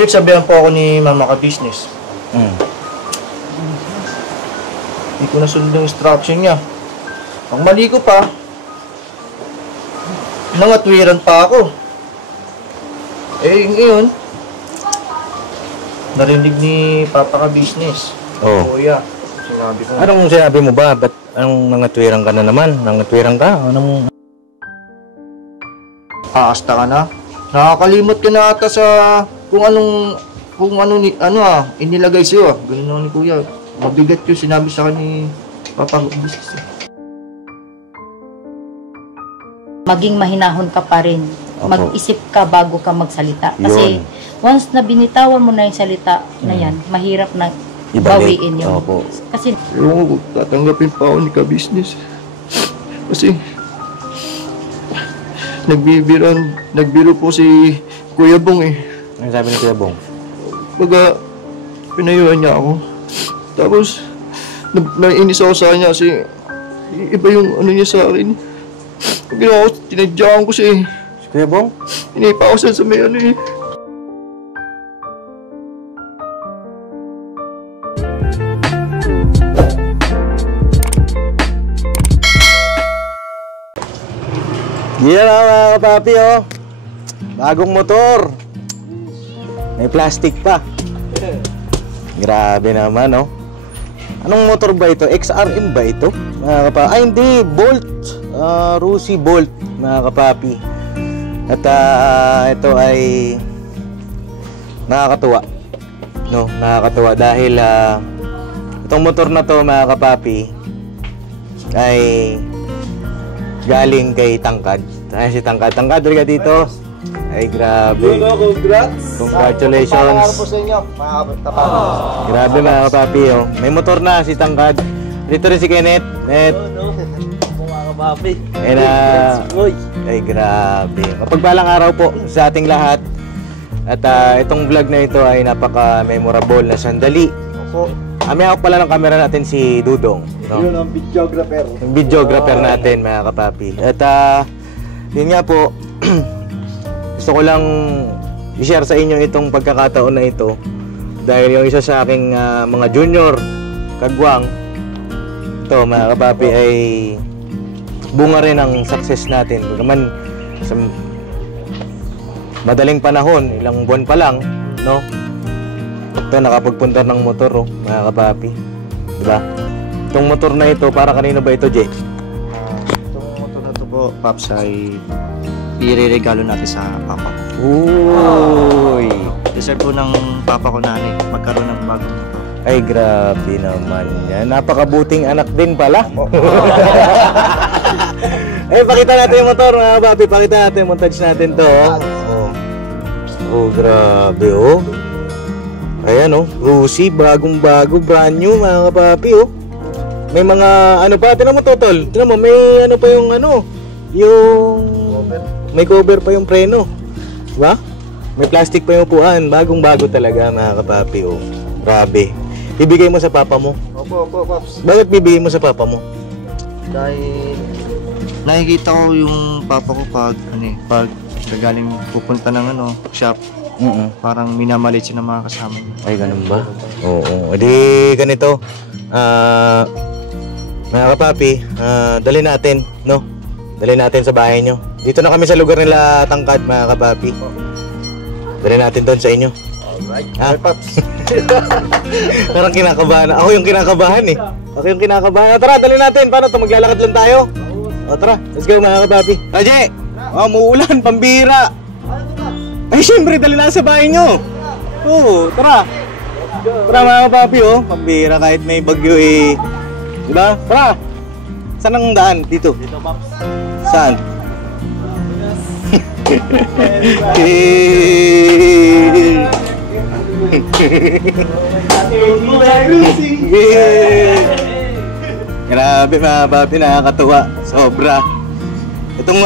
Pinagsabihan po ako ni mama ka-business. Hindi ko nasunod yung instruction niya. Ang mali ko pa, nangatwiran pa ako. Eh, ngayon, narinig ni Papa ka-business. Kuya, sinabi ko. Anong sinabi mo ba? Ba't anong nangatwiran ka na naman? Nangatwiran ka? Anong... Aasta ka na? Nakakalimot ka na ata sa kung ano inilagay sa'yo. Ganun naman ni Kuya. Mabigat yung sinabi sa akin ni Papa ka-business. Maging mahinahon ka pa rin. Mag-isip ka bago ka magsalita. Kasi once na binitawan mo na yung salita na yan, mahirap na bawiin yun. Kasi yung tatanggapin pa ako ni ka-business. Kasi nagbiro po si Kuya Bong eh. Ano sabi ni Kuya Bong? Baga, pinayuhan niya ako. Tapos, nainis ako sa kanya kasi iba yung ano niya sa akin. Ginawa ko, tinadyaan ko siya eh. Si Kuya Bong? Inipa ako sa may ano eh. Yan mga kapapi oh. Bagong motor. May plastic pa. Grabe naman oh. Anong motor ba ito? XRM ba ito? Mga kapapi. Ay hindi, Bolt. Rusi Bolt mga kapapi. At ito ay nakakatuwa. No, nakakatuwa dahil itong motor na to mga kapapi ay galing kay Tangkad. Ay si Tangkad. Tangkad, ka dito. Ay grabe. Congrats. Congratulations. Po sa inyo, mga kapapi. Grabe mga kapapi oh. May motor na si Tangkad. Dito rin si Kenneth. Net. Mga kapapi. Ay grabe. Mapagpalang araw po sa ating lahat. At itong vlog na ito ay napaka-memorable na sandali. Opo. May hawak pala ng camera natin si Dudong. No? Yun ang videographer. Yung videographer natin mga kapapi. At yun nga po, gusto ko lang i-share sa inyo itong pagkakataon na ito. Dahil yung isa sa aking mga junior kagwang, ito mga kapapi ay bunga rin ng success natin. Naman sa madaling panahon, ilang buwan pa lang, no? Ito nakapagpunta ng motor oh, mga kapapi. Diba? Itong motor na ito, para kanino ba ito, Jay? Itong motor na ito po, Paps, ay ireregalo natin sa papa ko. Uy! Deserve po ng papa ko na magkaroon ng bagong motor. Ay, grabe naman yan. Napakabuting anak din pala. Eh, pakita natin yung motor, mga kapapi. Pakita natin yung montage natin to. Oh, grabe oh. Ayan oh, Rusi, bagong-bago, brand new mga kapapi oh. May mga ano pa, tinan mo Totol. Tinan mo, may ano pa yung ano, yung Cover. may cover pa yung preno. Diba? May plastic pa yung upuan. Bagong-bago talaga mga kapapi oh. Grabe. Ibigay mo sa papa mo. Opo, Paps. Bakit bibigay mo sa papa mo? Dahil nakikita ko yung papa ko pag galing pupunta ng shop. Parang minamalit siya ng mga kasama niya. Ay, ganun ba? Oo. Edi, ganito. Mga kapapi, dali natin, no? Dali natin sa bahay nyo. Dito na kami sa lugar nila Tangkad, mga kapapi. Dali natin doon sa inyo. Alright. Ha? Okay, Paps. Parang kinakabahan. Ako yung kinakabahan eh. Ako yung kinakabahan. Tara, dali natin. Paano to? Maglalakad lang tayo? O, tara. Let's go, mga kapapi. Aje! Muulan, pambira. Ay, siyempre, dali na sa bahay nyo. Oo, tara. Tara mga kapapi, oh. Pambira kahit may bagyo eh. Diba? Tara. Saan ang daan? Dito. Dito, Paps. Saan? Grabe mga kapapi, nakakatuwa. Sobra. Itong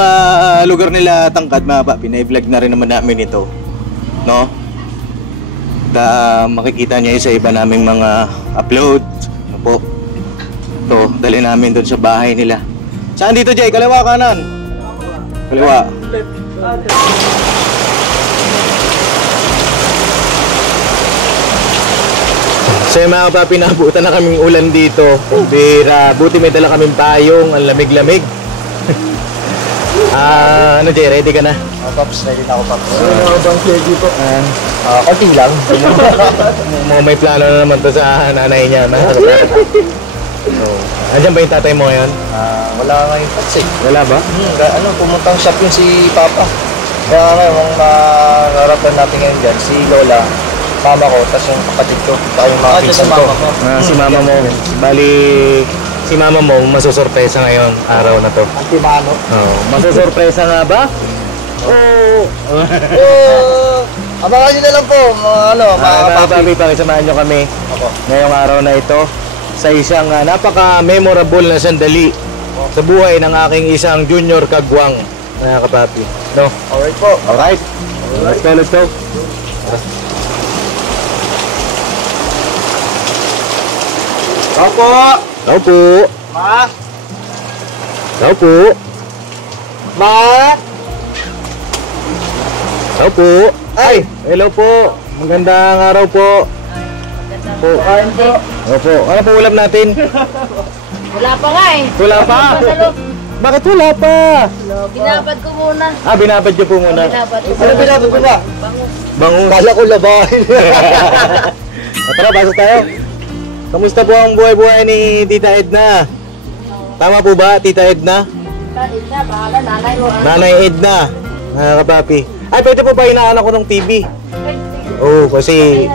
lugar nila Tangkad mga kapapi, na-vlog na rin naman namin ito, no? Makikita niya sa iba naming mga upload. Ano po? Ito, dali namin doon sa bahay nila. Saan dito, Jay? Kaliwa, kanan? Kaliwa. So yung mga kapapi, nakabutan na kaming ulan dito. Buti may dala kaming payong, ang lamig-lamig. Ano Jay, ready ka na? Pops, ready na ako, Pops. Ano bang schedule po? Konti lang. May plano na naman to sa nanay niya. Andiyan ba yung tatay mo ngayon? Wala nga yung Pops eh. Wala ba? Pumuntang shopping si Papa. Kaya ngayon, narapan natin ngayon dyan, si Lola, mama ko, tapos yung kapatid ko, tayo yung mga pinsan ko. Si mama mo. Bali, si mama mo masusurpresa ngayon, araw na to. Antimano. Masusurpresa nga ba? Oo. Abangan nyo na lang po, mga Papi, pakisamahan nyo kami ngayong araw na ito sa isang napaka-memorable na sandali sa buhay ng aking isang junior kagwang, mga kapapi. No? Alright po. Alright. Let's go. Ako po. Tao po. Ma. Tao po. Ma. Tao po. Ay, hello po. Magandang araw po. Po. Opo. Ano po ulam natin? Wala pa nga eh. Wala pa. Bakit wala pa? Binabad ko muna. Binabad niyo po muna. Binabad ko. Ano binabot ko ba? Bangus. Kala ko labahin. Tara, pasok tayo. Kamusta po ang buhay-buhay ni Tita Edna? Tama po ba, Tita Edna? Edna, bahala, nanay mo. Nanay Edna, mga kapapi. Ay, pwede po ba inaanak ko ng TV? Oo, kasi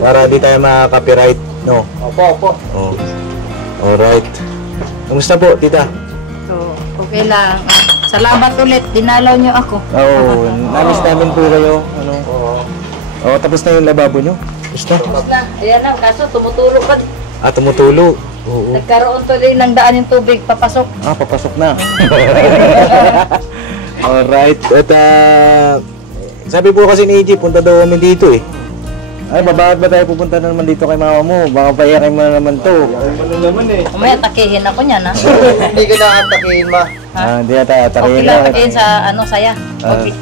para di tayo makaka-copyright, no? Opo. Oo. Alright. Kamusta po, Tita? So, okay lang. Salamat ulit, dinalaw niyo ako. Oo, namiss namin po kayo. Oo, tapos na yung lababo nyo? Gusto? Tapos na, ayan lang, kaso tumutulog pa. Tumutulo. Oo. Nagkaroon tuloy ng daan yung tubig, papasok. Papasok na. Alright. At sabi po kasi ni EJ, punta daw kami dito eh. Ay, bakit ba tayo pupunta na naman dito kay mama mo? Baka payakin mo na naman to. Ano naman eh. Mamaya takihin ako niyan, ha? Hindi ka nakatakihin, Ma. Hindi na tayo Okay lang, takihin sa saya.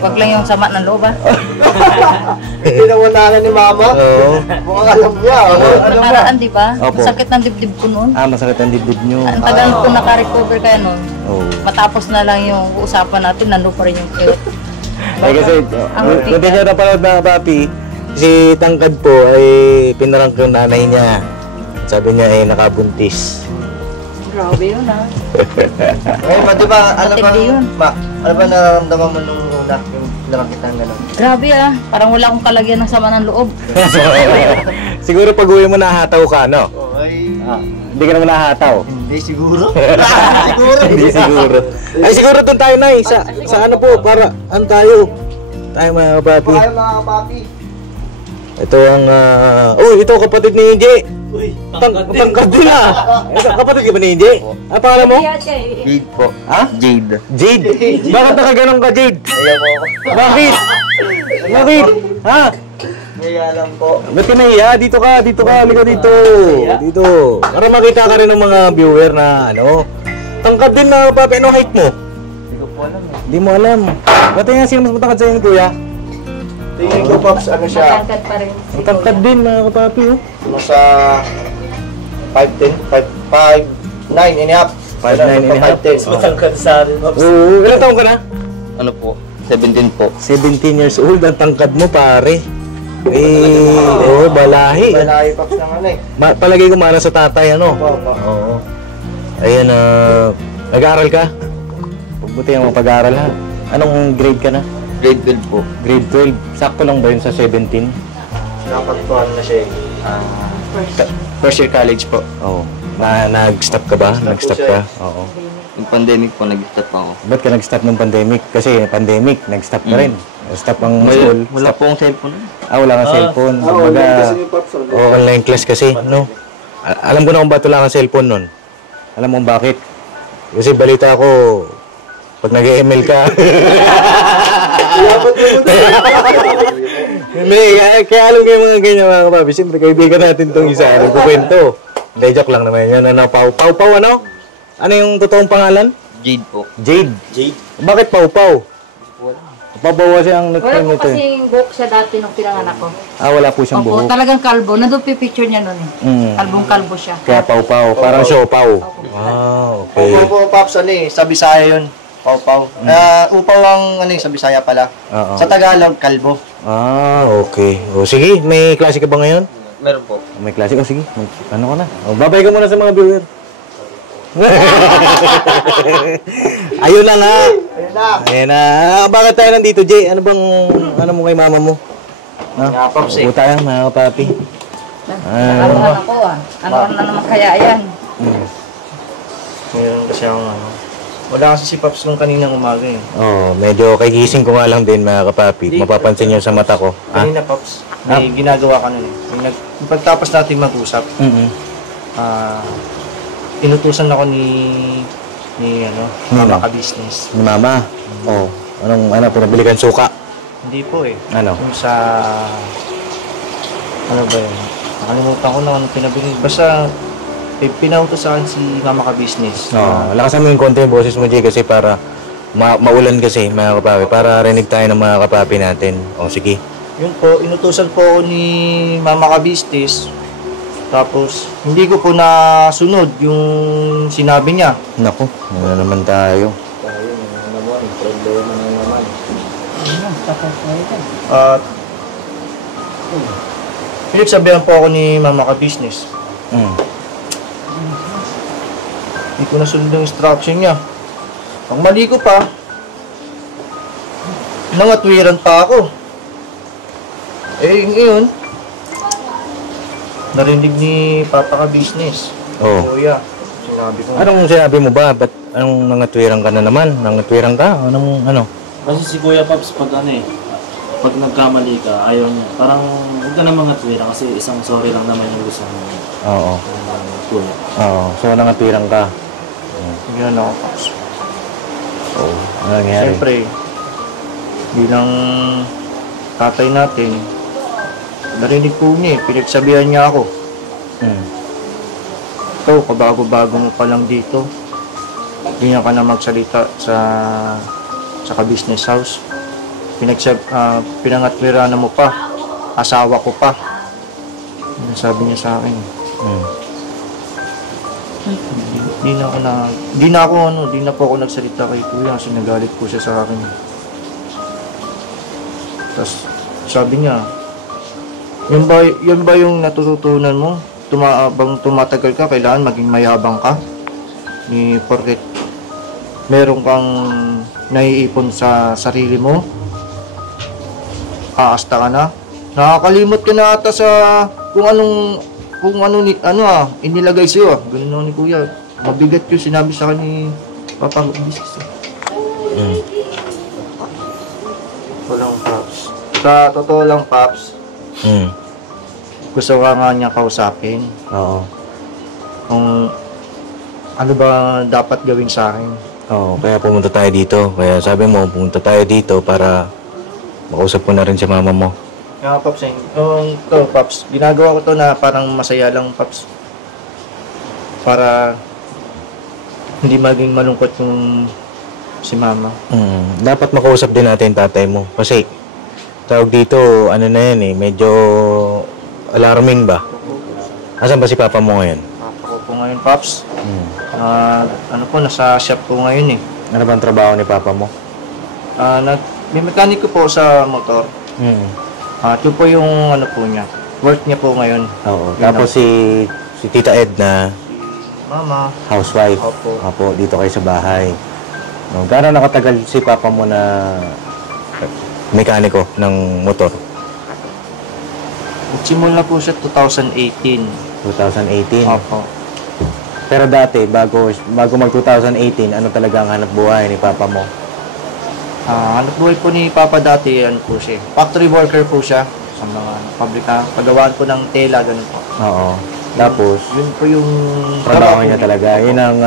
Wag lang yung sama ng loob, ha? Hindi na wala ni Mama. Oo. Mukhang alam niya. Ano ba? Nakaraan, di ba? Opo. Masakit ng dibdib ko noon. Masakit ang dibdib nyo. Ang tagal ko naka-recover kaya noon. Oo. Matapos na lang yung usapan natin, nandun pa rin yung cute. Ay kasi, kung di nyo napanood mga papi, si Tangkad po ay pinarang ko nanay niya. Sabi niya ay nakabuntis. Grabe yun, ha? Ngayon, Ma, di ba, ano ba, Matindi yun. Ma, ano ba nararamdaman mo nung una yung nakakita gano'n? Grabe, ah. Parang wala akong kalagyan ng sama ng loob. Siguro pag uwi mo nahataw ka, no? Ay, Hindi ka naman nahataw. hindi siguro. Hindi siguro. Ay siguro doon tayo na sa ano po, para tayo mga papi. Ay, mga papi. Ito ang ito kapatid ni EJ. Tangkad din kapatid ka ba ni EJ? Ang pangalan mo? Jade po. Ha? Jade. Jade. Bakit nakaganon ka, Jade? Ayaw mo. Bakit? Ha? Ngayon lang po. Ba't ka nahiya? Dito ka, halika dito. Dito. Para makita ka rin ng mga viewer na tangkad din na papi. Ano height mo? Hindi ko po alam eh. Hindi mo alam. Ba't nga sino mas matangkad sa'yo, kuya? Tingin ko, Pops, ano siya? Matangkad pa rin. Matangkad din, mga kapapi, oh. Ano sa 5'10", 5'9 and a half. 5'9 and a half. 5'10". Matangkad sa akin, Pops. Oo, ilang taon ka na? Ano po? 17 po. 17 years old, ang tangkad mo, pare. Balahi. Balahi, Pops, ng ano eh. Palagay ko mana sa tatay, ano? Opo, opo. Oo. Ayan, nag-aaral ka? Pagbuti ang pag-aaral, ha? Anong grade ka na? Grade 12 po. Grade 12. Sakto lang ba yun sa 17? Dapat po ano na siya eh. First year college po. Oo. Nag-stop ka ba? Nag-stop ka? Oo. Yung pandemic po, nag-stop ako. Ba't ka nag-stop ng pandemic? Kasi pandemic, nag-stop ka rin. Stop ang school. Wala po akong cellphone. Wala kang cellphone. Online class kasi, no? Alam ko na kung ba't wala kang cellphone nun. Alam mo bakit? Kasi balita ko, pag nag-email ka. Hindi, kaya alam ko yung mga ganyan mga kapabi. Siyempre, kaibigan natin itong isa. Ano ko kwento? Hindi, joke lang naman yan. Pau, ano? Ano yung totoong pangalan? Jade po. Jade. Jade? Bakit Pau? pabawasin ang Wala nickname po nito eh. kasing buhok siya dati nung pinanganak ko. Ah, wala po siyang Opo, buhok. talagang kalbo. Nandun po yung picture niya nun eh. Mm. Kalbong-kalbo siya. Kaya pau-pau. Parang siopaw. Ah, okay. Opo, Paps, ano eh, sa Bisaya yun. Pau-pau. Upaw ang ano eh, sa Bisaya pala. Oo. Sa Tagalog, kalbo. Ah, okay. O sige, may klase ka ba ngayon? Meron po. May klase. O sige, ano ka na? O, babay ka muna sa mga viewer. Ayun na nga. Ayun na. Ayan na. Bakit tayo nandito, Jay? Ano bang, ano mo kay mama mo? Ha? Nga, Paps eh. Puta yan, mga kapapi. Nakaroon ako ah. Ano na naman kaya yan? Meron kasi akong ano. Wala kasi si Paps nung kaninang umaga eh. Oh, medyo kagising ko nga lang din, mga kapapi. Di- Mapapansin nyo sa mata ko. Ha? Kanina, Paps, may ginagawa ka nun eh. Yung pagtapos natin mag-usap, inutusan ako ni mama ka business. Ni mama? Oh. Ano, pinabili kang suka? Hindi po eh. Ano? Yung sa, ano ba yun? Nakalimutan ko na ano pinabili. Basta, pinautos sa akin si mama ka business. Oh, lakasan mo yung konti yung boses mo, Jay, kasi para maulan kasi, mga kapapi. Para rinig tayo ng mga kapapi natin. O, sige. Yun po, inutusan po ako ni mama ka business. Tapos, hindi ko po nasunod yung sinabi niya. Naku, ano naman tayo? At, pinagsabihan po ako ni mama ka business. Hindi ko nasunod yung instruction niya. Ang mali ko pa, nangatwiran pa ako. Eh, ngayon, narinig ni Papa ka business. Oh. Kuya, sinabi ko. Anong sinabi mo ba? Ba't anong nangatwirang ka na naman? Nangatwirang ka? Anong, ano? Kasi si Kuya Pops, pag ano eh, pag nagkamali ka, ayaw niya. Parang huwag ka na mga tuwira kasi isang sorry lang naman yung gusto mo. Oo. Kuya. Oo. So, nangatwirang ka? Yan ako, Paps. Oo. Ano nangyari? Siyempre, bilang tatay natin, narinig po niya eh, pinagsabihan niya ako. Ito, kabago-bago mo pa lang dito. Ganyan ka na magsalita sa ka-business house. Pinangatwiranan mo pa. Asawa ko pa. Yan sabi niya sa akin. Di na po ako nagsalita kay Kuya kasi nagalit po siya sa akin. Tapos sabi niya, yan ba yung natututunan mo? Bang tumatagal ka, kailangan maging mayabang ka? Porket meron kang naiipon sa sarili mo? Aasta ka na? Nakakalimot ka na ata sa kung ano inilagay sa'yo. Ganun ako ni Kuya. Mabigat yung sinabi sa akin ni Papa Business. Walang Paps. Sa totoo lang, Paps, gusto ka nga niya kausapin. Oo. Kung ano ba dapat gawin sa akin. Oo, kaya pumunta tayo dito. Kaya sabi mo, pumunta tayo dito para makausap ko na rin si mama mo. Kaya Paps, Paps, ginagawa ko to na parang masaya lang, Paps. Para hindi maging malungkot yung si mama. Dapat makausap din natin tatay mo. Kasi, tawag dito, ano na yan eh, medyo alarming ba? Asan ba si papa mo ngayon? Ako po ngayon, Paps. Nasa shop po ngayon eh. Ano bang trabaho ni papa mo? May mekaniko po sa motor. Ito po yung ano po niya. Work niya po ngayon. Oo. Tapos si Tita Edna, Mama. housewife. Opo. Opo, dito kayo sa bahay. No, gaano nakatagal si papa mo na mekaniko ng motor? Nagsimula po siya 2018. 2018. Opo. Pero dati, bago mag 2018, ano talaga ang hanap buhay ni papa mo? Hanap buhay po ni Papa dati, ano po siya. Factory worker po siya sa mga pabrika. Pagawaan po ng tela, ganun po. Oo. Tapos, Yun po yung trabaho niya talaga. Yun ang,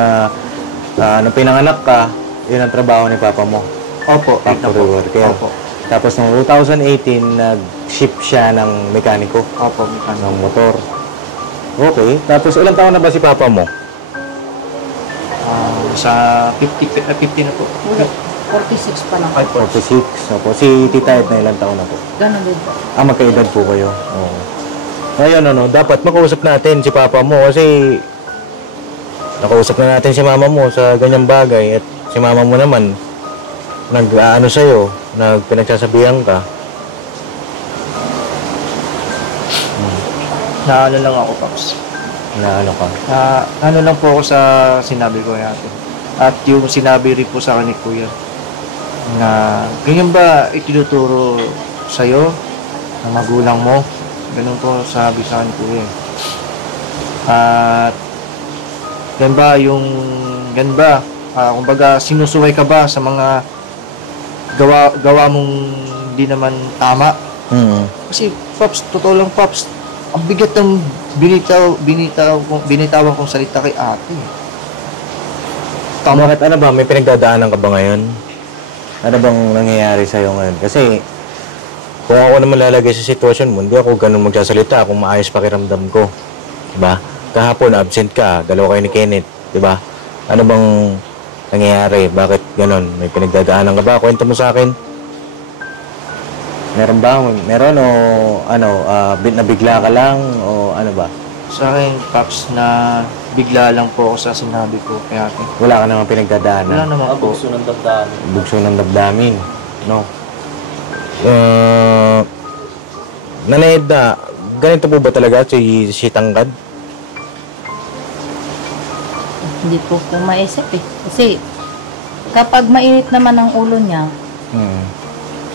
nung pinanganak ka, yun ang trabaho ni papa mo. Opo. Factory worker. Opo. Tapos noong 2018, nag-ship siya ng mekaniko Opo, ng motor. Okay. Tapos ilang taon na ba si papa mo? sa 50 na po. 46 pa lang. 46. Opo. Si Tita Edna ilang taon na po? Ganun din po. Magkaedad po kayo. Oo. Ngayon, dapat makausap natin si Papa mo kasi nakausap na natin si Mama mo sa ganyang bagay at si Mama mo naman nag-aano sa'yo, pinagsasabihan ka. Na ano lang ako, Pops. Na ano ka? Ano lang po ako sa sinabi ko natin. At yung sinabi rin po sa akin ni Kuya na ganyan ba itinuturo sa'yo ng magulang mo? Ganun po sabi sa akin ni Kuya. At yan ba, kumbaga sinusuway ka ba sa mga gawa mong hindi naman tama? Kasi Pops, totoo lang Pops, ang bigat ng binitawan kong salita kay ate. Bakit ano ba? May pinagdadaanan ka ba ngayon? Ano bang nangyayari sa'yo ngayon? Kasi kung ako naman lalagay sa sitwasyon mo, hindi ako ganun magsasalita kung maayos pakiramdam ko. Diba? Kahapon, absent ka. Dalawa kayo ni Kenneth. Diba? Ano bang nangyayari? Bakit ganun? May pinagdadaanan ka ba? Kwento mo sa akin. Meron ba? Meron o nabigla ka lang o ano ba? Sa akin, Pops, na bigla lang po ako sa sinabi ko kay ate. Wala ka namang pinagdadaanan? Wala naman po. Bugso ng damdamin. Bugso ng damdamin. No? Nanay Edna, ganito po ba talaga si Tangkad? Hindi po maisip eh. Kasi kapag mainit naman ang ulo niya,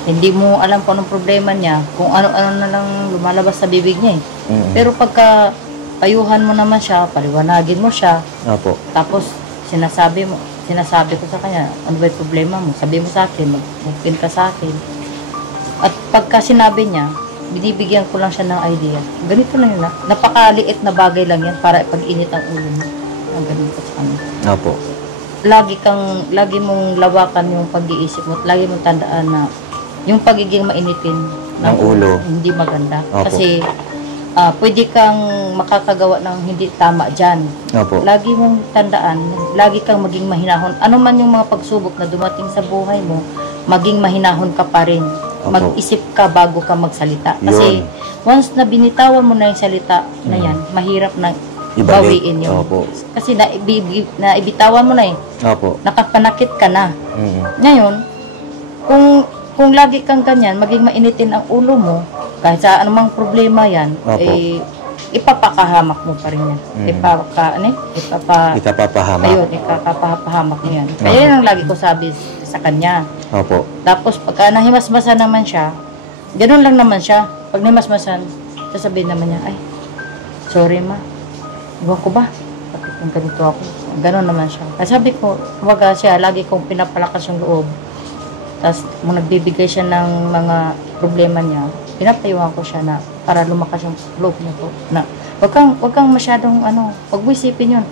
hindi mo alam kung anong problema niya, kung ano-ano na lang lumalabas sa bibig niya eh. Pero pagka payuhan mo naman siya, paliwanagin mo siya, Opo. tapos sinasabi ko sa kanya, ano ba yung problema mo? Sabi mo sa akin, mag-pin ka sa akin. At pagka sinabi niya, binibigyan ko lang siya ng idea. Ganito lang yun, napakaliit na bagay lang yan para ipag-init ang ulo mo. Ang ganito sa kanya. Opo. Lagi mong lawakan yung pag-iisip mo at lagi mong tandaan na yung pagiging mainitin Ng ulo. hindi maganda. Opo. Kasi pwede kang makakagawa ng hindi tama dyan. Opo. Lagi mong tandaan, lagi kang maging mahinahon. Ano man yung mga pagsubok na dumating sa buhay mo, maging mahinahon ka pa rin. Opo. Mag-isip ka bago ka magsalita. Kasi once na binitawan mo na yung salita na yan, mahirap na Ibalik. bawiin yun. Opo. Kasi naibitawan mo na eh. Opo. Nakapanakit ka na. Ngayon, kung lagi kang ganyan, maging mainitin ang ulo mo, kahit sa anumang problema yan, Opo. ipapakahamak mo pa rin yan. Ikapapahamak. Ayun, ikakapahamak mo yan. Kaya yan ang lagi ko sabi sa kanya. Opo. Tapos pagka nahimasmasan naman siya, ganun lang naman siya. Pag nahimasmasan, sasabihin naman niya, ay, sorry ma, iwan ko ba? Bakit kung ganito ako? Ganun naman siya. Kaya sabi ko, huwaga siya, lagi kong pinapalakas yung loob. Tapos, kung nagbibigay siya ng mga problema niya, pinapayuhan ko siya na para lumakas yung loob niya po. Na, wag kang masyadong, wag mo isipin yun.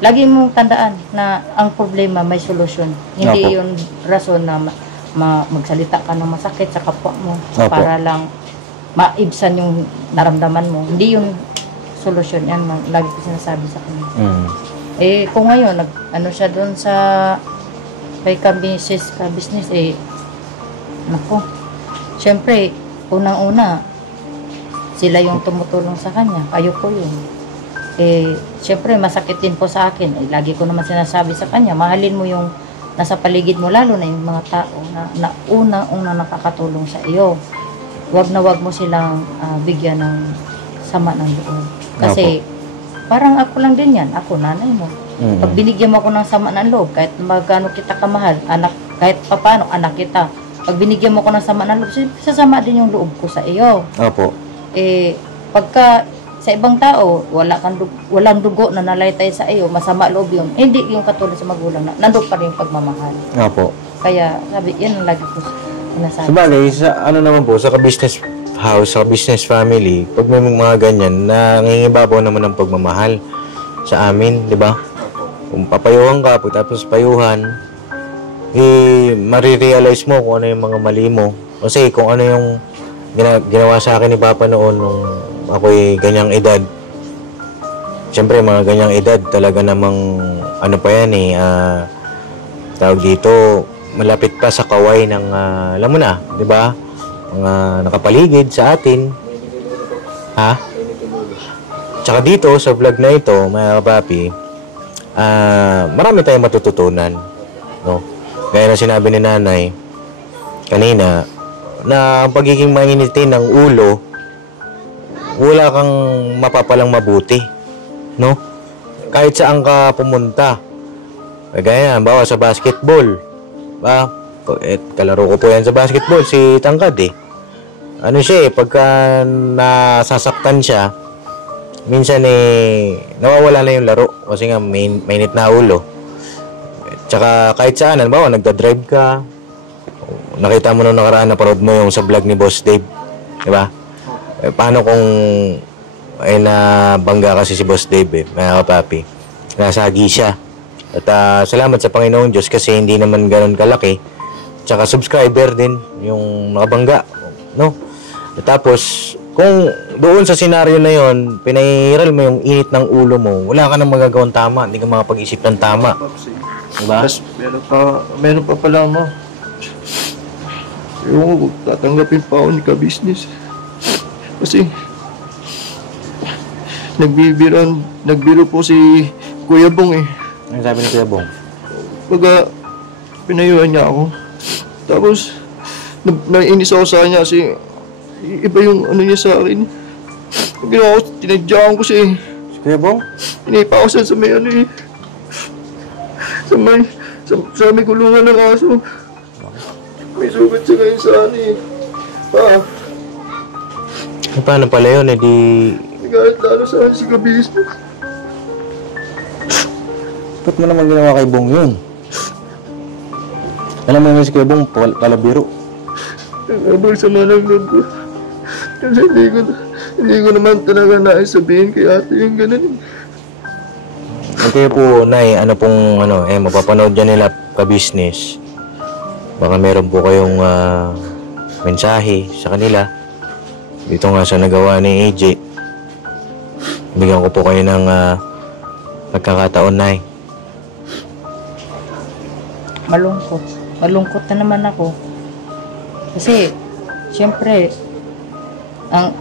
Lagi mong tandaan na ang problema may solusyon. Hindi Opo. yun rason na magsalita ka ng masakit sa kapwa mo Opo. para lang maibsan yung naramdaman mo. Hindi yun solusyon. Yan, lagi ko sinasabi sa kanya. Kung ngayon, siya doon sa kay ka-business, naku, syempre, unang-una, sila yung tumutulong sa kanya, ayoko yun. Syempre, masakit din po sa akin. Lagi ko naman sinasabi sa kanya, mahalin mo yung nasa paligid mo, lalo na yung mga tao na unang nakakatulong sa iyo. Wag mo silang bigyan ng sama ng loob. Kasi, parang ako lang din yan, ako nanay mo. Pag binigyan mo ako ng sama ng loob, kahit magkano kita kamahal, kahit papano, anak kita. Pag binigyan mo ako ng sama ng loob, sasama din yung loob ko sa iyo. Opo. Pagka sa ibang tao, walang dugo na nalaytay sa iyo, masama loob yun. Hindi yung katulad sa magulang na nandun pa rin yung pagmamahal. Opo. Kaya, sabi, yan ang lagi ko sinasabi. Sabagay, sa business house, sa business family, pag may mga ganyan, nangingibabaw naman ng pagmamahal sa amin, di ba? Kung papayuhan ka, tapos payuhan, marirealize mo kung ano yung mga mali mo. Kasi kung ano yung ginawa sa akin ni Papa noon nung ako'y ganyang edad. Siyempre, mga ganyang edad, talaga namang, tawag dito, malapit pa sa kaway ng, alam mo na, di ba? Mga nakapaligid sa atin. Ha? Tsaka dito, sa vlog na ito, mga kapapi, marami tayong matututunan. No? Gaya na sinabi ni nanay kanina, na ang pagiging mainitin ng ulo, wala kang mapapalang mabuti. No? Kahit saan ka pumunta. Gaya yan, bawa sa basketball. Ba? Kalaro ko po yan sa basketball, si Tangkad eh. Ano siya eh, pagka nasasaktan siya, minsan eh, nawawala na yung laro. Kasi nga, mainit na ulo. Tsaka kahit saan, bawa, nagda-drive ka. Nakita mo nung nakaraan, napanood mo yung sa vlog ni Boss Dave. Diba? Paano kung ay nabangga kasi si Boss Dave eh, mga kapapi. Nasagi siya. At salamat sa Panginoong Diyos kasi hindi naman ganun kalaki. Tsaka subscriber din yung nakabangga. No? At tapos, kung doon sa senaryo na yon, pinairal mo yung init ng ulo mo, wala ka nang magagawang tama. Hindi ka makapag-isip ng tama. Diba? Tapos, meron pa pala mo. Yung tatanggapin pa ako ni ka-business. Kasi, nagbiro po si Kuya Bong eh. Ano sabi ni Kuya Bong? Pagka pinayuhan niya ako. Tapos, nainis ako sa kanya kasi iba yung ano niya sa akin. Pag ginawa ko, tinadyakan ko siya eh. Si Kuya Bong? Inipa ako sa may ano eh. Sa may kulungan ng aso. May sugat siya ngayon sa ano eh. Paano pala yun? Eh di... Nagalit lalo sa akin si ka-business. Ba't mo naman ginawa kay Bong yun? Alam mo naman si Kuya Bong, kalabiro. Nagabal sa manang loob ko. Kasi hindi ko naman talaga nais sabihin kay ate yung ganun. Okay po, Nay, ano pong, mapapanood dyan nila ka-business. Baka meron po kayong mensahe sa kanila. Dito nga sa nagawa ni AJ. Bigyan ko po kayo ng pagkakataon, Nay. Malungkot. Malungkot na naman ako. Kasi, siyempre, ang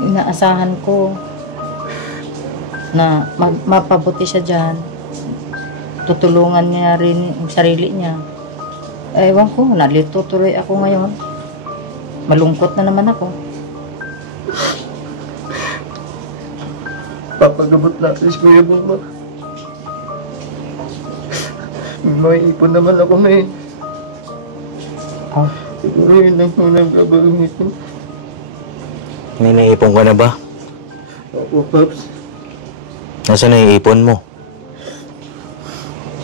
inaasahan ko na mapabuti siya dyan, tutulungan niya rin ang sarili niya. Ewan ko, nalito tuloy ako ngayon. Malungkot na naman ako. Papagabot natin si Kuya Bong ma. May ipon naman ako may. Oh, Siguro yun lang unang gabagong ipon. May naipon ka na ba? Opo, Paps. Nasaan na yung ipon mo?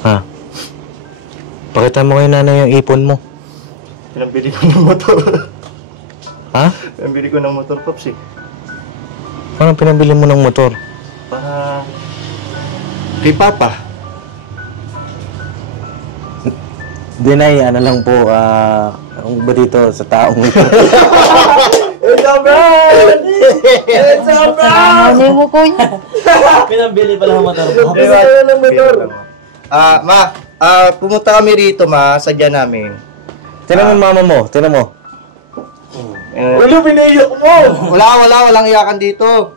Ha? Pakita mo kay nanay yung ipon mo. Pinambili ko ng motor. Ha? Pinambili ko ng motor, Paps eh. Parang pinabili mo ng motor. Para kay Papa. Dinay, ano lang po, ang ba dito sa taong ito? It's a brand! It's a brand! ano mo ko niya? Pinambili pala ng motor. Pinambili ko ng motor. Pumunta kami rito, ma, sadya namin. Tinan mo mama mo, tinan mo. Wala, pinaiyak mo! Walang iyakan dito.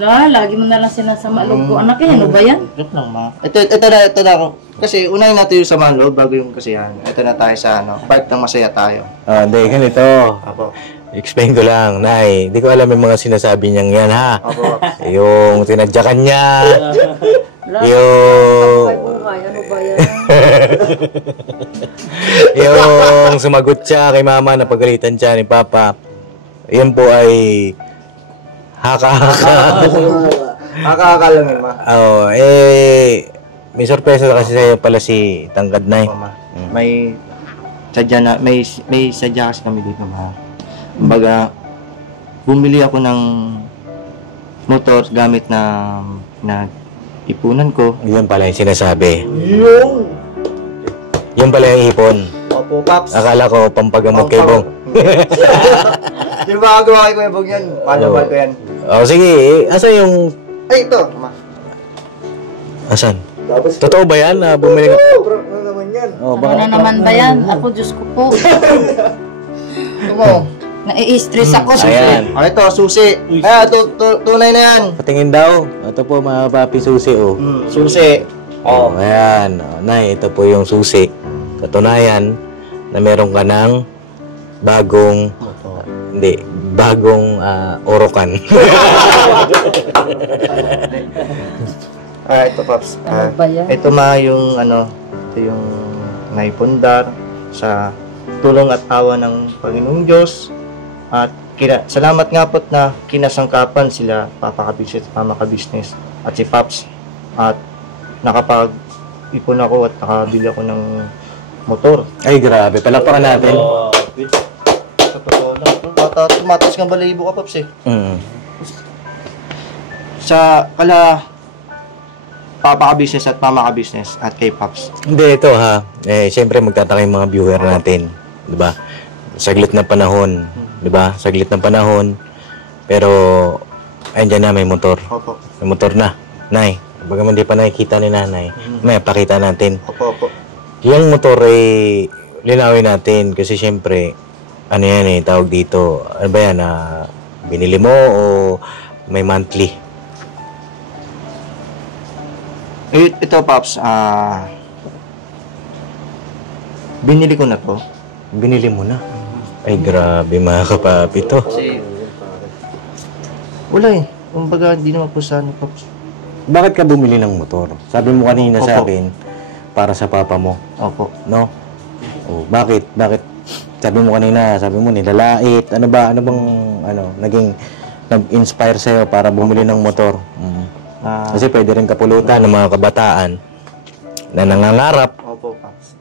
Lagi mo na lang sinasama loob ko. Anak yan, ano ba yan? Joke lang, ma. Ito na ako. Kasi unahin natin yung samahan loob bago yung kasiyahan. Ito na tayo sa part ng masaya tayo. Hindi, ganito. Apo. Explain ko lang, Nay. Hindi ko alam yung mga sinasabi niyang yan, ha? Apo. Yung tinadyakan niya. Ano ba yan? Yung sumagot siya kay mama na pagalitan siya ni Papa. Yun po ay haka-haka. Haka-haka lang yun, ma. Oo, may sorpresa kasi sa'yo pala si Tangkad, Nay. Mama, may sadya kasi kami dito, ma. Kumbaga, bumili ako ng motor gamit na ipunan ko. Yun pala yung sinasabi. Yung! Yun pala yung ipon. Opo, Paps. Akala ko pampagamot kay Bong. Yung makagawa kay Kuya Bong yan. Palabal ko yan. Sige. Asan yung... Ay, ito, ma. Asan? Totoo ba yan na bumili ka? Prank na naman yan. Oh, Ano na naman ba yan? Ako, Diyos ko po. Ako, nai-stress ako. Ayan. Ito, susi. Tunay na yan. Patingin daw. Ito po mga papi susi oh. Susi. Oh, ayan. Oh, Nay, ito po yung susi. Katunayan na meron ka ng bagong orokan. Ito, Pops. Ano ba yan? Ito ito yung naipundar sa tulong at awa ng Panginoong Diyos. At salamat nga po't na kinasangkapan sila, Papa Kabisnes, Mama Kabisnes, at si Pops. At nakapag-ipon ako at nakabili ako ng motor. Ay, grabe. Palapakan natin. Sa totoo lang. Tumatas nga balahibo ka, Pops eh. Sa Papa Kabisnes at Mama Kabisnes at kay Pops. Hindi, ito ha. Siyempre magtataka yung mga viewer natin. Diba? Saglit na panahon. Diba? Saglit na panahon. Pero, ayun na, may motor. Opo. May motor na. Nay, bagaman di pa nakikita ni nanay, may pakita natin. Opo. Yung motor ay linawin natin kasi siyempre, ano yan tawag dito. Ano ba yan? Binili mo o may monthly? Ito, Pops, binili ko na to. Binili mo na? Ay, grabe mga kapapi to. Kasi, wala eh. Kumbaga, di naman po sana, Pops. Bakit ka bumili ng motor? Sabi mo kanina sa Opo. akin, para sa papa mo, Opo. no? Oh, bakit? Sabi mo kanina, nilalait. Ano bang, naging nag-inspire sa'yo para bumili ng motor? Kasi pwede rin kapulutan ng mga kabataan na nangangarap. Opo, Pops.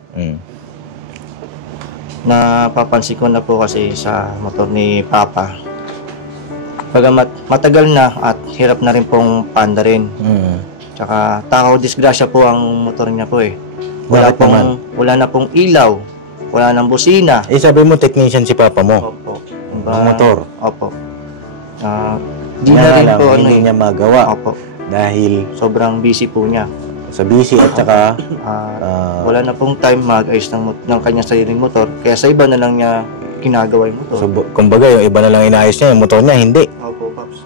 Napapansin ko na po kasi sa motor ni Papa. Bagamat matagal na at hirap na rin pong paandarin. Tsaka takaw disgrasya po ang motor niya po eh. Bakit naman? Wala na pong ilaw. Wala nang busina. Sabi mo technician si papa mo. Opo. Ng motor. Opo. Di na rin po hindi niya magawa. Opo. Dahil Sobrang busy po niya. sa busy at saka Wala na pong time mag-ayos ng kanyang sariling motor. Kaya sa iba na lang niya ginagawa yung motor. so, kumbaga yung iba na lang inaayos niya, yung motor niya hindi. Opo, Pops.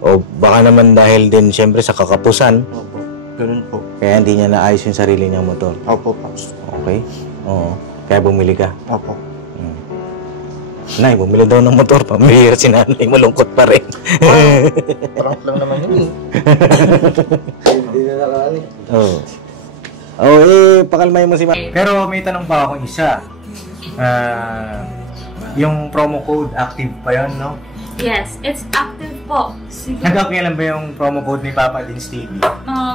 O baka naman dahil din siyempre sa kakapusan, Opo. Ganun po. kaya hindi niya naayos yung sarili niyang motor. Opo, Pops. Okay? Oo. Kaya bumili ka. Opo. Nay, bumili daw ng motor. Pamihira si nanay, malungkot pa rin. Prank lang naman yun eh. Hindi na nakali. Oo. Pakalmay mo si Pero may tanong pa akong isa. Yung promo code, active pa yun, no? Yes, it's active po. Sige. Nagkakailan ba yung promo code ni Papa Dins TV?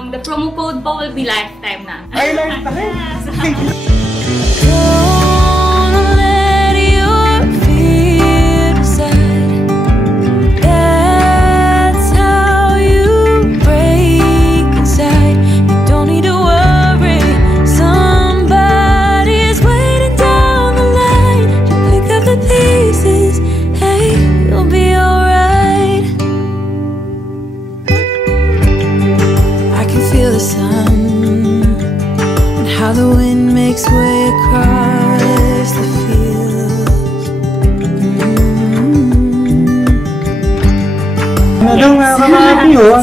The promo code po will be lifetime na. Ay, lifetime? Don't let your fear decide. That's how you break inside. You don't need to worry. Somebody's waiting down the line to pick up the pieces. Hey, you'll be alright. I can feel the sun and how the wind makes way across the fields.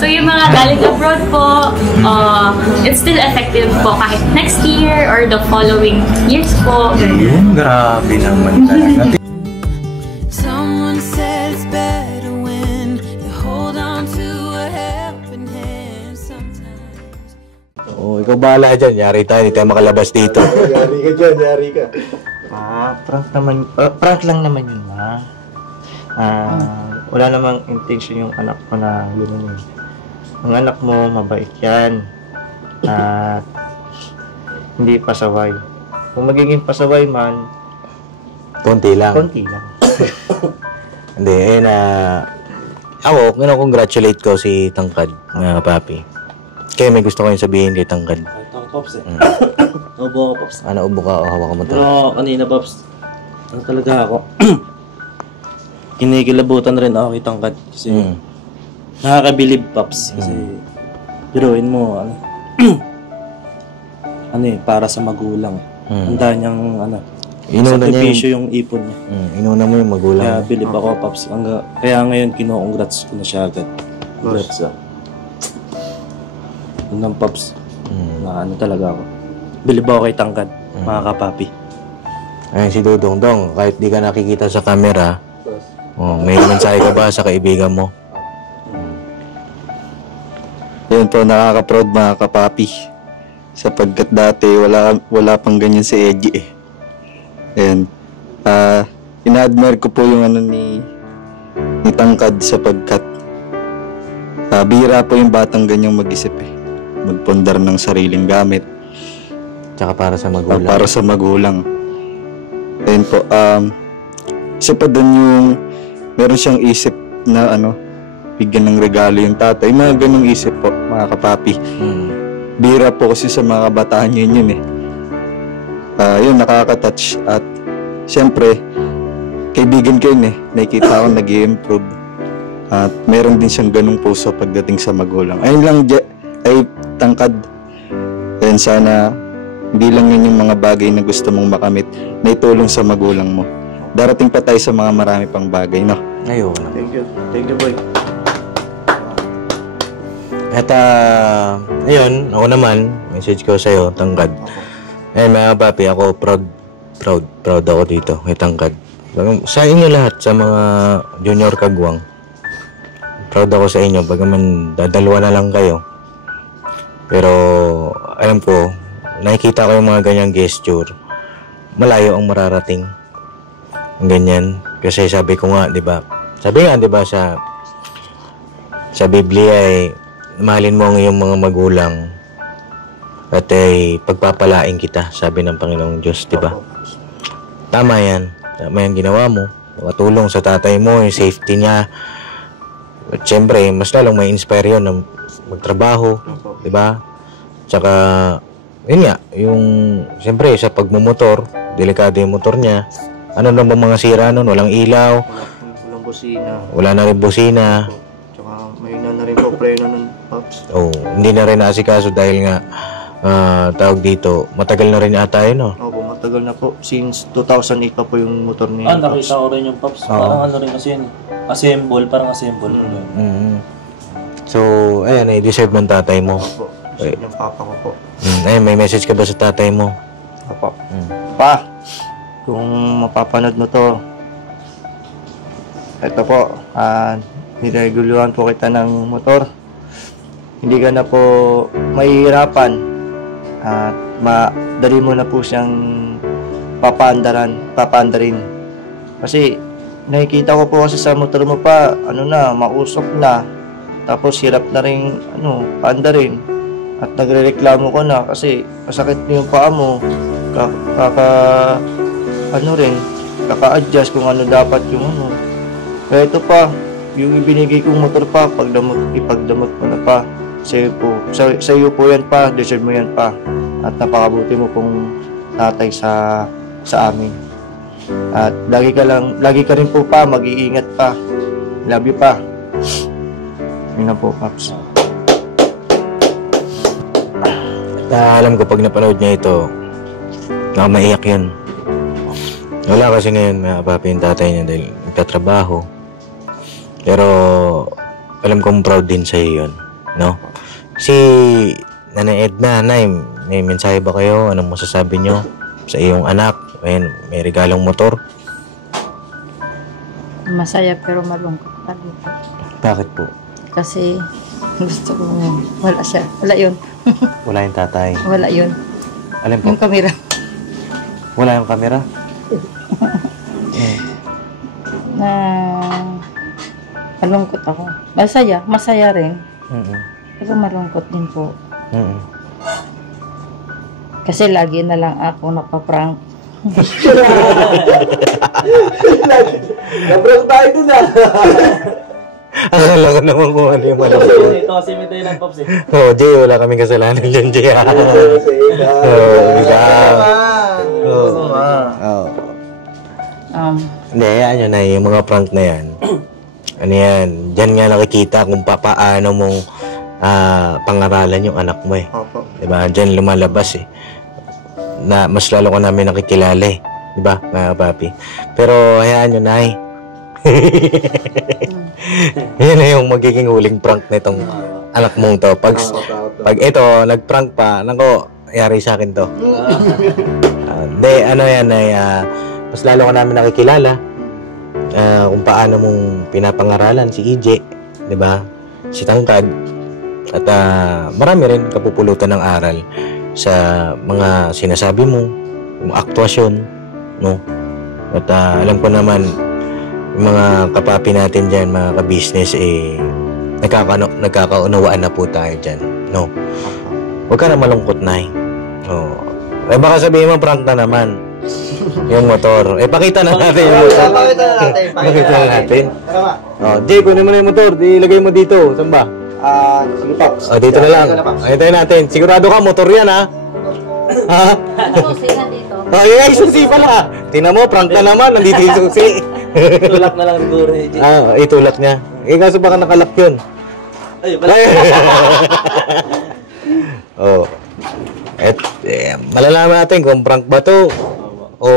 So yung mga galing abroad po, it's still effective po kahit next year or the following years po. Grabe naman talaga. Someone said it's better when you hold on to a helping hand sometimes. Ikaw bahala dyan. Yari tayo, hindi tayo makalabas dito. Yari ka. Prank lang naman yun, ma. Wala namang intention yung anak ko na gano'n eh. Ang anak mo, mabait yan. At hindi pasaway. Kung magiging pasaway man, Konti lang. konti lang. Hindi, ako, congratulate ko si Tangkad, mga papi. Kaya may gusto ko yung sabihin kay Tangkad. Ito, Pops eh. Ubo ako, Pops. Ano, ubo ka o hawak ka mo to? Pero kanina, Pops, talaga ako. Kinikilabutan rin ako kay Tangkad. Kasi nakakabilib, Pops. Kasi, biruin mo, ano eh, para sa magulang. Ang dami niyang Inuna niya sakripisyo yung ipon niya. Inuna mo yung magulang. Kaya bilib ako, Paps. Kaya ngayon, kino-congrats ko na siya agad. Congrats ah. Yun ang Paps. Na ano talaga ako. Bilib ako kay Tangkad, mga kapapi. Ayan si Dudong. Dong, kahit di ka nakikita sa camera, may mensahe ka ba sa kaibigan mo? Yun po, nakaka-proud mga kapapi. Sapagkat dati wala pang ganyan si Eji eh. Ayan. Ina-admire ko po yung ni Tangkad sapagkat bihira po yung batang ganyang mag-isip eh. Magpundar ng sariling gamit. Tsaka para sa magulang. Para sa magulang. Ayun po, isa pa dun yung meron siyang isip na bigyan ng regalo yung tatay. Mga ganong isip po, mga kapapi. Bihira po kasi sa mga kabataan yun eh. Yun, nakaka-touch. At siyempre, kaibigan ko yun eh. Nakikita ko nag-i-improve. At meron din siyang ganong puso pagdating sa magulang. Ayun lang, ay Tangkad. Ayun, sana hindi lang yun yung mga bagay na gusto mong makamit na itulong sa magulang mo. Darating pa tayo sa mga marami pang bagay, no? Ayun. Thank you. Thank you, boy. At ayun, ako naman, message ko sa'yo, Tangkad. Ayun mga papi, ako proud ako dito kay Tangkad. Sa inyo lahat, sa mga junior kagwang, proud ako sa inyo, bagaman dadalwa na lang kayo. Pero alam ko, nakikita ko yung mga ganyang gesture, malayo ang mararating. Ganyan. Kasi sabi ko nga, di ba? Sabi nga, di ba, sa Biblia ay mahalin mo ang iyong mga magulang at ay pagpapalain kita, sabi ng Panginoong Diyos, di ba? Tama yan. Tama yung ginawa mo. Makatulong sa tatay mo, yung safety niya. At syempre, mas lalong may inspire yun na magtrabaho, di ba? Tsaka, yun nga, yung, syempre, sa pagmumotor, delikado yung motor niya. Ano na ba mga sira nun? Walang ilaw. Walang busina. Wala na rin busina. Tsaka may na rin po preno nun, Pops. Oh, hindi na rin naasikaso dahil nga, tawag dito, matagal na rin ata yun, no? Opo, matagal na po. Since 2008 pa po yung motor niya. Nakita ko rin yung Pops. Parang ano rin kasi yun. Parang assemble. So, ayan, i-deserve ng tatay mo. Opo, kasi yung papa ko po. Ayun, may message ka ba sa tatay mo? Opo. Pa, kung mapapanood mo to, ito po, nireguluhan po kita ng motor. Hindi ka na po mahihirapan at madali mo na po siyang papaandarin. Kasi nakikita ko po kasi sa motor mo pa, mausok na. Tapos hirap na rin, paandarin. At nagrereklamo ko na kasi masakit na yung paa mo. Kaka-adjust kung ano dapat yung Kaya ito pa, yung ibinigay kong motor pa, ipagdamot ko na pa. Sa iyo po yan pa, deserve mo yan pa. At napakabuti mo pong tatay sa amin. At lagi ka rin po pa, mag-iingat pa. Love you pa. Yun na po, Paps. At alam ko pag napanood niya ito, maiyak yun. Wala kasi ngayon papi yung tatay niya dahil nagtatrabaho. Pero alam kong proud din sa'yo yun, no? Si Nanay Edna, Nay, may mensahe ba kayo? Anong masasabi nyo sa iyong anak? May regalong motor. Masaya pero malungkot pa dito. Bakit po? Kasi gusto ko wala siya. Wala yun. Wala yung tatay. Wala yun. Alam po? Yung kamera. Wala yung kamera? Na malungkot ako. Masaya rin. Pero malungkot din po. Kasi lagi na lang ako napaprank. Nabrang tayo dun Akala ko naman kung ano yung malungkot. Ito kasi may tayo ng Pops eh. Oo, Jay, wala kaming kasalanan dyan, Jay. Hindi, yan yun na yung mga prank na yan. Ano yan, dyan nga nakikita kung paano mong pangaralan yung anak mo eh. Opo. Diba? Dyan lumalabas eh. na mas lalo ko namin nakikilala eh. Diba, mga kapapi? Pero hayaan nyo, Nay. Yan na yung magiging huling prank nitong anak mong to. Pag ito, nag-prank pa, nako, yari sa akin to. Hindi, ano yan ay, mas lalo ko namin nakikilala. Kung paano mong pinapangaralan si EJ, di ba? Si Tangkad. At marami rin kapupulutan ng aral sa mga sinasabi mo, yung aktwasyon, no? At alam ko naman, yung mga kapapi natin dyan, mga ka-business, nagkakaunawaan na po tayo dyan, no? Huwag ka na malungkot, Nay. No. Baka sabihin mo, prank na naman. Yung motor. Pakita na natin yung motor. Pakita na natin. Jay, kunin mo na yung motor. Ilagay mo dito. Saan ba? Sige, Pops. Dito na lang. Hintayin natin. Sigurado ka, motor yan, ha? Ha? Susi na dito. Ay, susi pala. Tingnan mo, prank na naman. Nandito yung susi. Tulak na lang siguro ni Jay. Itulak niya. Kaso baka nakalak yun. Ay, bala. Malalaman natin kung prank ba to. O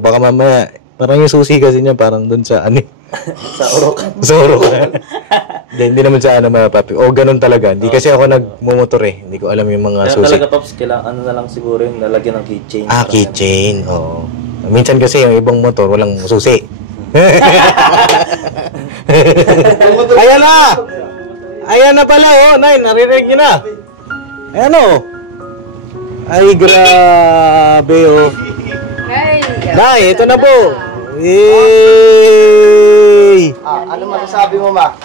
baka mamaya, parang yung susi kasi niya, parang dun sa Sa urok. Sa urok. Hindi naman sa mga papi. O ganun talaga. Hindi kasi ako nagmumotor eh. Hindi ko alam yung mga Kaya susi. talaga, Pops, kailangan na lang siguro yung lalagyan ng keychain. Keychain. Oo. Minsan kasi yung ibang motor, walang susi. Ayan na! Ayan na pala, oh. Nay, naririnig nyo na. Ayan, oh. Ay, grabe, oh. Nay, ito na po. Yay! Ano masasabi mo, Ma?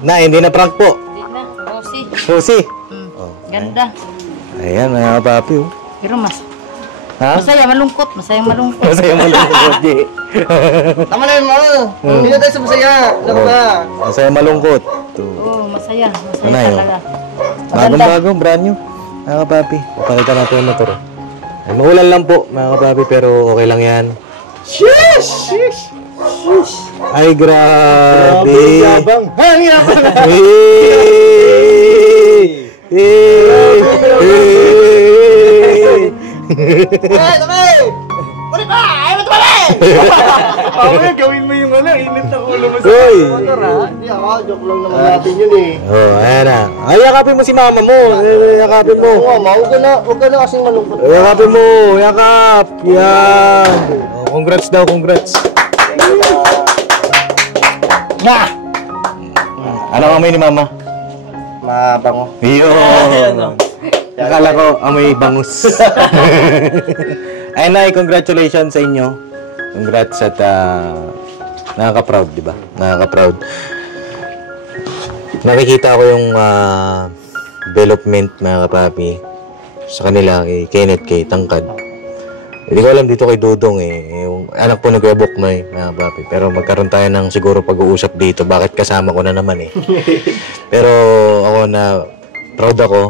Nay, hindi na prank po. Hindi na, Rosie. Susi. Ganda. Ayan, mga papi, oh. Pero Ha? masaya, malungkot. Masaya, malungkot. Masaya mo lang po, Jay. Tama na yun, Ma. Hindi na tayo sa masaya. Ano ba? Masaya malungkot. Oo, masaya. Masaya Ano yun? talaga. Maganda. Bagong brand new. Mga papi, papakita natin yung motor. Ay, maulan lang po, mga papi, pero okay lang yan. Sheesh! Ay, grabe! Yabang. Hang yabang. Gawin mo yung init na ulo mo sa motor, ha? Hindi, joke lang naman natin yun eh. Ayan na. Ay, yakapin mo si mama mo. Yakapin mo. Oo, Ma, huwag ka na kasing malungkot. Yakapin mo. Yakap. Yan. Congrats daw, congrats. Ano amoy ni mama? Mabango. Yun. Akala ko amoy bangus. Ay, Nay, congratulations sa inyo. Congrats at nakaka-proud, di ba? Nakaka-proud. Nakikita ko yung development, mga kapapi, sa kanila, kay Kenneth, kay Tangkad. Hindi ko alam dito kay Dudong eh. Yung anak po ni Kuya Buknoy, mga kapapi. Pero magkaroon tayo ng siguro pag-uusap dito. Bakit kasama ko na naman eh. Pero ako na proud ako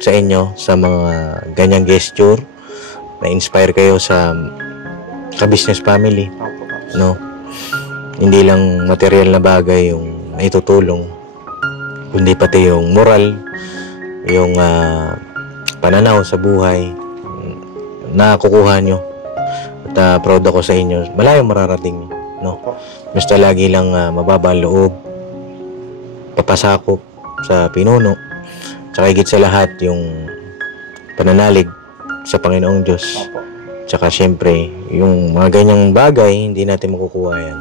sa inyo sa mga ganyang gesture. Na-inspire kayo sa ka-business family, no? Hindi lang material na bagay yung naitutulong, kundi pati yung moral, yung pananaw sa buhay na kukuha nyo. At proud ako sa inyo. Malayong mararating, no? Basta lagi lang mababa ang loob, papasakop sa pinuno, tsaka higit sa lahat yung pananalig sa Panginoong Diyos. Tsaka syempre, yung mga ganyang bagay, hindi natin makukuha yan.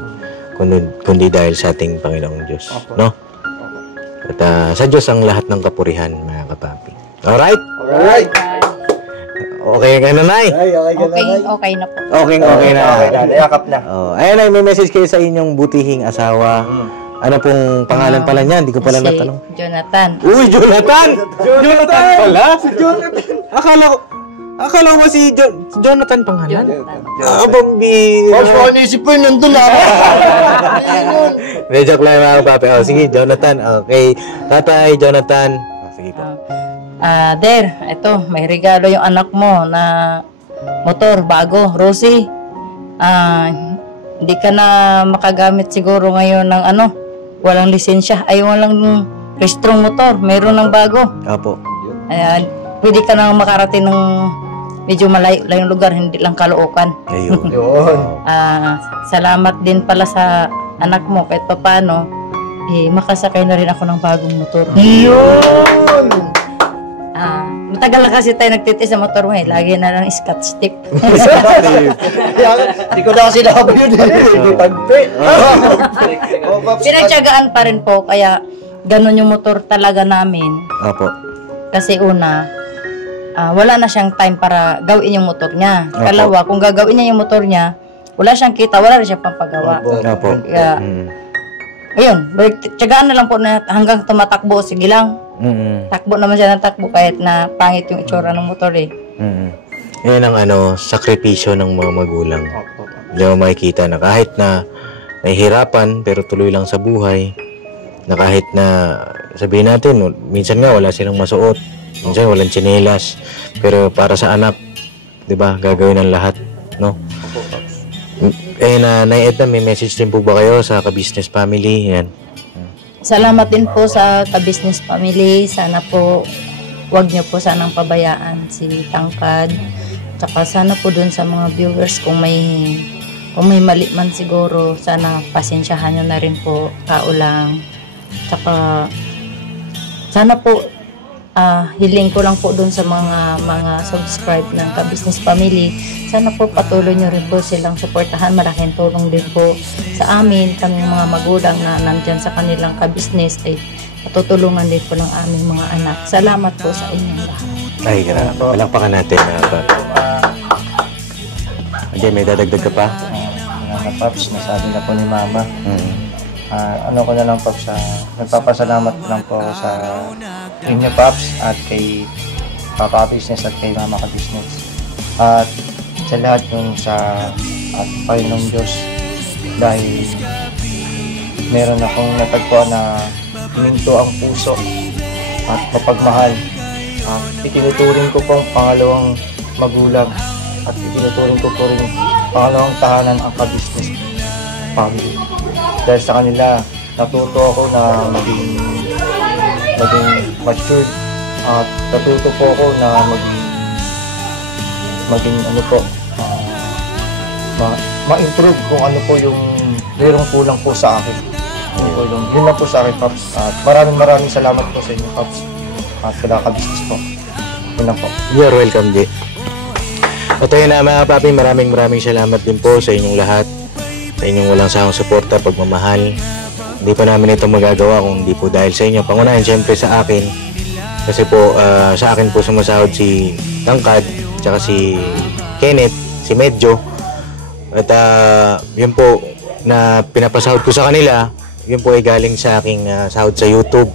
Kundi dahil sa ating Panginoong Diyos. No? At sa Diyos ang lahat ng kapurihan, mga kapapi. Alright? Alright. Okay ka na, Nay? Okay na po. Okay na. Nayakap na. Ayan, Nay, may message kayo sa inyong butihing asawa. Ano pong pangalan pala niya? Hindi ko pala Si natanong. Jonathan. Uy, Jonathan! Jonathan pala? Si Jonathan. Akala ko si Jonathan pangalan? Abang bira. Pops, kung naisip ko yun, nandun na. May joke lang mga papi. Sige, Jonathan. Okay. Tatay, Jonathan. Sige po. Der, ito, may regalo yung anak mo na motor, bago, Rosie. Hindi ka na makagamit siguro ngayon ng walang lisensya. Ay, walang registrong motor. Meron ng bago. Apo. Pwede ka na makarating ng medyo malayo-layong lugar, hindi lang Caloocan. Ayun. Yun. Salamat din pala sa anak mo kahit papano, makasakay na rin ako ng bagong motor. Yun! Matagal na kasi tayo nagtitis sa motor mo lagi na lang scotch tape. Hindi ko na kasi nabi yun Hindi tagpe. Pinagtiyagaan pa rin po, kaya ganun yung motor talaga namin. Opo. Kasi una, wala na siyang time para gawin yung motor niya. Opo. Kalawa, kung gagawin niya yung motor niya, wala siyang kita, wala rin siyang pampagawa. Opo. Kaya, ayun, tiyagaan na lang po na hanggang tumatakbo, sige lang. Takbo naman siya ng takbo kahit na pangit yung itsura ng motor Yan ang sakripisyo ng mga magulang. Hindi mo makikita na kahit na nahihirapan pero tuloy lang sa buhay, na kahit na sabihin natin, minsan nga wala silang masuot, minsan walang tsinelas, pero para sa anak, 'di ba, gagawin ang lahat, no? Nay Edna, may message din po ba kayo sa ka-business family? Yan. Salamat din po sa ka-business family. Sana po, wag niyo po sanang pabayaan si Tangkad. Tsaka sana po dun sa mga viewers, kung may mali man siguro, sana pasensyahan nyo na rin po, tao lang. Tsaka, sana po, hiling ko lang po dun sa mga subscribe ng ka-business family. Sana po patuloy nyo rin po silang suportahan. Malaking tulong din po sa amin, kaming mga magulang na nandyan sa kanilang ka-business ay patutulungan din po ng aming mga anak. Salamat po sa inyong lahat. Ay, grabe. Palakpakan natin. Okay, may dadagdag ka pa? Mga Paps, nasabi na po ni Mama. Ano ko na lang Paps, nagpapasalamat ko lang po sa inyo Paps at kay Papa Business at kay Mama Ka Business. At sa lahat yung sa Panginoong Diyos, dahil meron akong natagpuan na hininto ang puso at mapagmahal. Itinuturing ko pong pangalawang magulang at itinuturing ko po rin pangalawang tahanan ang ka-business family. Dahil sa kanila, natuto ako na maging matured at natuto po ako na maging ano po, ma-improve kung ano po yung mayroong kulang po sa akin. Yun lang po sa akin, Paps. At maraming salamat po sa inyo, Paps. At ka-business po. Yun lang po. You're welcome, Di. At ayun na mga papi, maraming salamat din po sa inyong lahat. Sa inyong walang sawang suporta, pagmamahal. Hindi pa namin ito magagawa kung hindi po dahil sa inyo. Pangunahin siyempre sa akin. Kasi po, sa akin po sumasahod si Tangkad, tsaka si Kenneth, si Medjo. At yun po, na pinapasahod ko sa kanila, yun po ay galing sa aking sahod sa YouTube.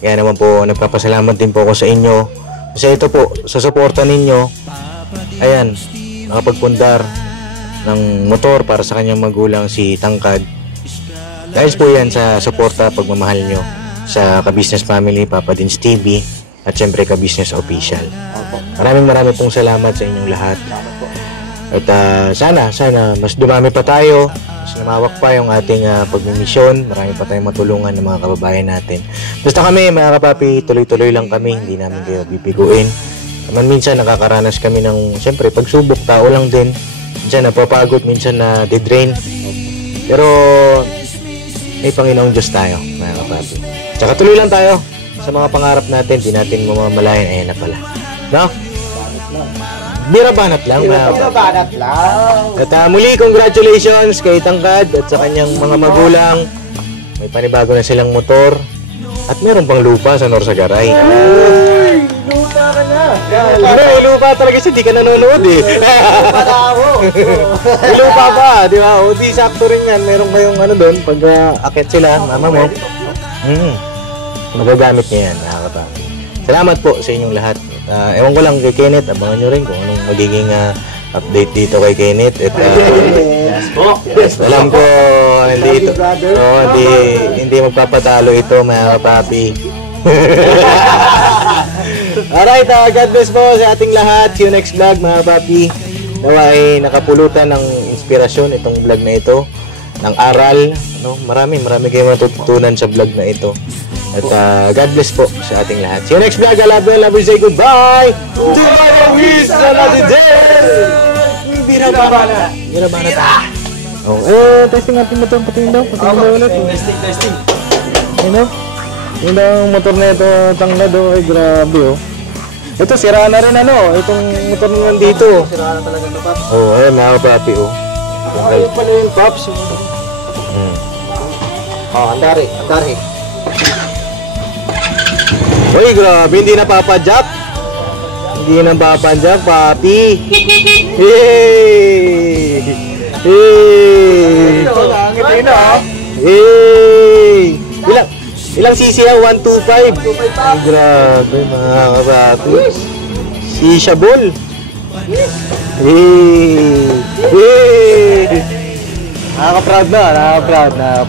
Kaya naman po, nagpapasalamat din po ako sa inyo. Kasi ito po, sa suporta ninyo, ayan, nakapagpundar ng motor para sa kanyang magulang si Tangkad. Dahil po yan sa suporta, pagmamahal nyo sa ka-business family, Papa Dins TV, at syempre ka-business official. Maraming pong salamat sa inyong lahat. At sana mas dumami pa tayo, mas lumawak pa yung ating pagmimisyon, marami pa tayong matulungan ng mga kababayan natin. Basta kami mga kapapi, tuloy-tuloy lang kami, hindi namin kayo bibiguin. Naman minsan nakakaranas kami ng, siyempre, pagsubok, tao lang din. Minsan napapagod, minsan na de-drain. Pero may Panginoong Diyos tayo, mga kapapi. Tsaka tuloy lang tayo sa mga pangarap natin, di natin mamamalayan, ayan na pala. No? Birabanat lang. Birabanat lang. At muli, congratulations kay Tangkad at sa kanyang mga magulang. May panibago na silang motor. At meron pang lupa sa Norsagaray. Lupa ka na. May lupa talaga siya, di ka nanonood eh. Lupa na ako. May lupa pa, di ba? O di sakto rin yan. Meron kayong ano doon, pag akit sila, mama mo. Magagamit niya yan, nakakapati. Salamat po sa inyong lahat. Ewan ko lang kay Kenneth, abangan nyo rin kung anong magiging update dito kay Kenneth. At alam ko, hindi magpapatalo ito, mga kapapi. Alright, God bless po sa ating lahat. See you next vlog, mga kapapi. Nawa ay nakapulutan ng inspirasyon itong vlog na ito, ng aral. Marami kayong matututunan sa vlog na ito. At God bless po sa ating lahat. See you next vlog. I love you. Say goodbye. Tomorrow is another day. Bira ba na? Oh, testing natin motor. Patingin daw ulit. Testing. Yun ang motor na ito, tanglad ay grabe oh. Ito, sira na rin itong motor na nandito. Sira na talaga ito, Paps. Oh, ayun mga papi oh. Ayun pala yung Paps. Andari. Uy, grabe, hindi napapadyak. Hindi napapadyak, papi. Hey! Hey! Ilang cc yan? 125? Ay, grabe mga kapapi. Sishabol. Hey! Nakaka-proud na.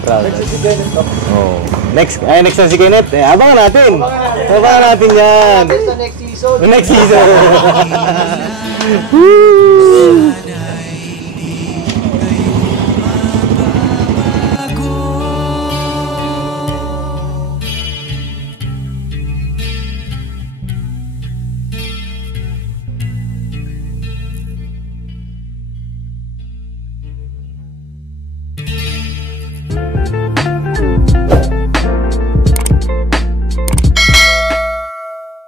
Oh. Next na si Kenneth. Abangan natin yan. Sa next season. Next season.